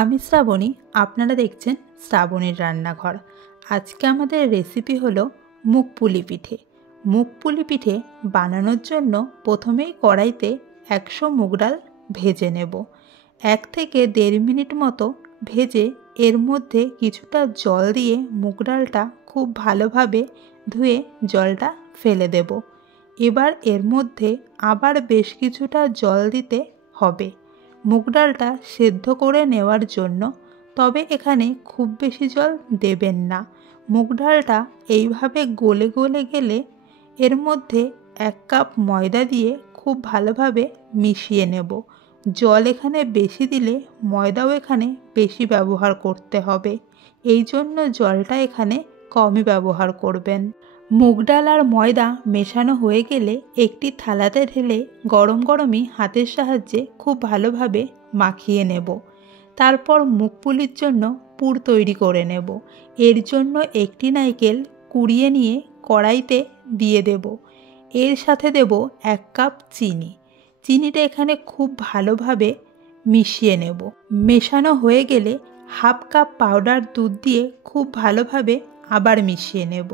আমি শ্রাবণী, আপনারা দেখছেন শ্রাবণীর রান্নাঘর। আজকে আমাদের রেসিপি হলো মুগ পুলি পিঠে। মুগ পুলি পিঠে বানানোর জন্য প্রথমেই কড়াইতে 100 মুগ ডাল ভেজে নেব। 1 থেকে 1.5 মিনিট মতো ভেজে এর মধ্যে কিছুটা জল দিয়ে মুগ ডালটা খুব ভালোভাবে ধুয়ে জলটা ফেলে দেব। এবার এর মধ্যে আবার বেশ কিছুটা জল দিতে হবে মুগ ডালটা সেদ্ধ করে নেওয়ার জন্য। তবে এখানে খুব বেশি জল দেবেন না। মুগ ডালটা এইভাবে গলে গলে গেলে এর মধ্যে 1 কাপ ময়দা দিয়ে খুব ভালোভাবে মিশিয়ে নেব। জল এখানে বেশি দিলে ময়দাও এখানে বেশি ব্যবহার করতে হবে, এই জন্য জলটা এখানে কমই ব্যবহার করবেন। মুগ ডাল আর ময়দা মেশানো হয়ে গেলে একটি থালাতে ঢেলে গরম গরমই হাতের সাহায্যে খুব ভালোভাবে মাখিয়ে নেব। তারপর মুগ পুলির জন্য পুর তৈরি করে নেব। এর জন্য একটি নারকেল কুড়িয়ে নিয়ে কড়াইতে দিয়ে দেব। এর সাথে দেব 1 কাপ চিনি। চিনিটা এখানে খুব ভালোভাবে মিশিয়ে নেব। মেশানো হয়ে গেলে 1/2 কাপ পাউডার দুধ দিয়ে খুব ভালোভাবে আবার মিশিয়ে নেব।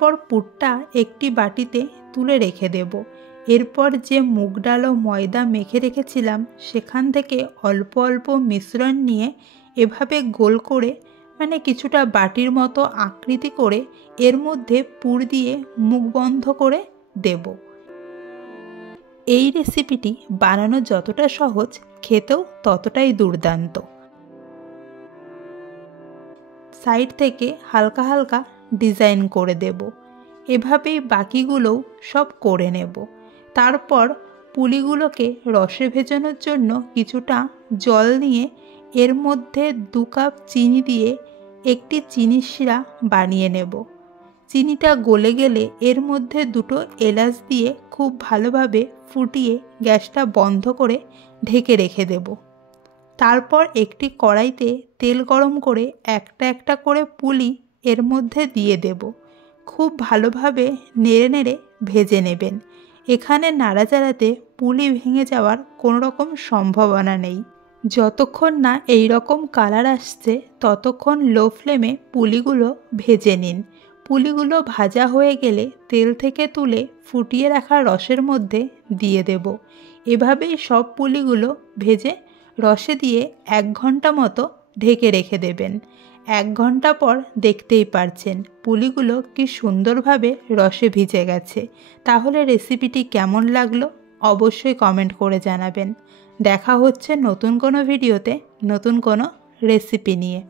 পর পুরটা একটি বাটিতে তুলে রেখে দেব। এরপর যে মুগ ডাল ও ময়দা মেখে রেখেছিলাম সেখান থেকে অল্প অল্প মিশ্রণ নিয়ে এভাবে গোল করে কিছুটা বাটির মতো আকৃতি করে এর মধ্যে পুর দিয়ে মুখ বন্ধ করে দেব। এই রেসিপিটি বানানো যতটা সহজ, খেতেও ততটাই দুর্দান্ত। সাইড থেকে হালকা হালকা ডিজাইন করে দেব। এভাবেই বাকিগুলোও সব করে নেব। তারপর পুলিগুলোকে রসে ভেজানোর জন্য কিছুটা জল নিয়ে এর মধ্যে 2 কাপ চিনি দিয়ে একটি চিনির শিরা বানিয়ে নেব। চিনিটা গলে গেলে এর মধ্যে 2টো এলাচ দিয়ে খুব ভালোভাবে ফুটিয়ে গ্যাসটা বন্ধ করে ঢেকে রেখে দেব। তারপর একটি কড়াইতে তেল গরম করে একটা একটা করে পুলি এর মধ্যে দিয়ে দেব। খুব ভালোভাবে নেড়ে নেড়ে ভেজে নেবেন। এখানে নাড়াচাড়াতে পুলি ভেঙে যাওয়ার কোনো রকম সম্ভাবনা নেই। যতক্ষণ না এই রকম কালার আসছে ততক্ষণ লো ফ্লেমে পুলিগুলো ভেজে নিন। পুলিগুলো ভাজা হয়ে গেলে তেল থেকে তুলে ফুটিয়ে রাখা রসের মধ্যে দিয়ে দেব। এভাবেই সব পুলিগুলো ভেজে রসে দিয়ে 1 ঘন্টা মতো ঢেকে রেখে দেবেন। 1 ঘন্টা পর দেখতেই পারছেন পুলিগুলো কি সুন্দরভাবে রসে ভিজে গেছে। তাহলে রেসিপিটি কেমন লাগলো অবশ্যই কমেন্ট করে জানাবেন। দেখা হচ্ছে নতুন কোনো ভিডিওতে নতুন কোনো রেসিপি নিয়ে।